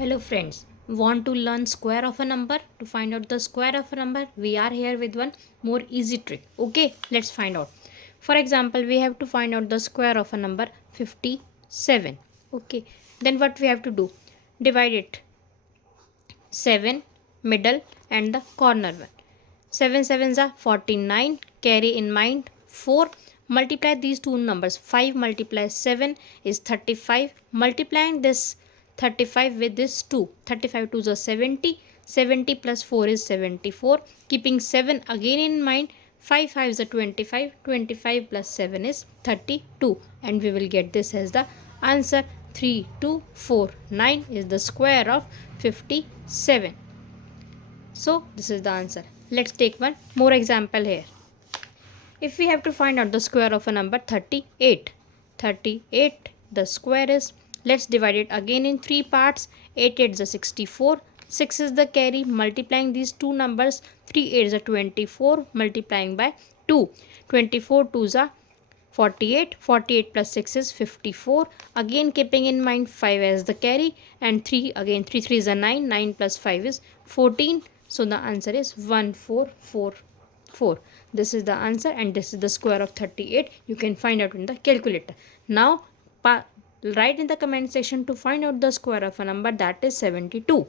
Hello friends, want to learn square of a number? To find out the square of a number, we are here with one more easy trick. Okay, let's find out. For example, we have to find out the square of a number 57. Okay, then what we have to do? Divide it 7, middle and the corner one. 7 sevens are 49. Carry in mind 4. Multiply these two numbers. 5 multiply 7 is 35. Multiplying this 35 with this 2. 35 2s are 70. 70 plus 4 is 74. Keeping 7 again in mind. 5 5s are 25. 25 plus 7 is 32. And we will get this as the answer. 3249 is the square of 57. So this is the answer. Let's take one more example here. If we have to find out the square of a number 38. 38 the square is, let's divide it again in 3 parts. 8 8 is 64. 6 is the carry. Multiplying these two numbers. 3 8 is 24. Multiplying by 2. 24 2s are 48. 48 plus 6 is 54. Again keeping in mind 5 as the carry and 3 again 3 3 is a 9. 9 plus 5 is 14. So the answer is 1444. This is the answer and this is the square of 38. You can find out in the calculator. Now write in the comment section to find out the square of a number that is 72.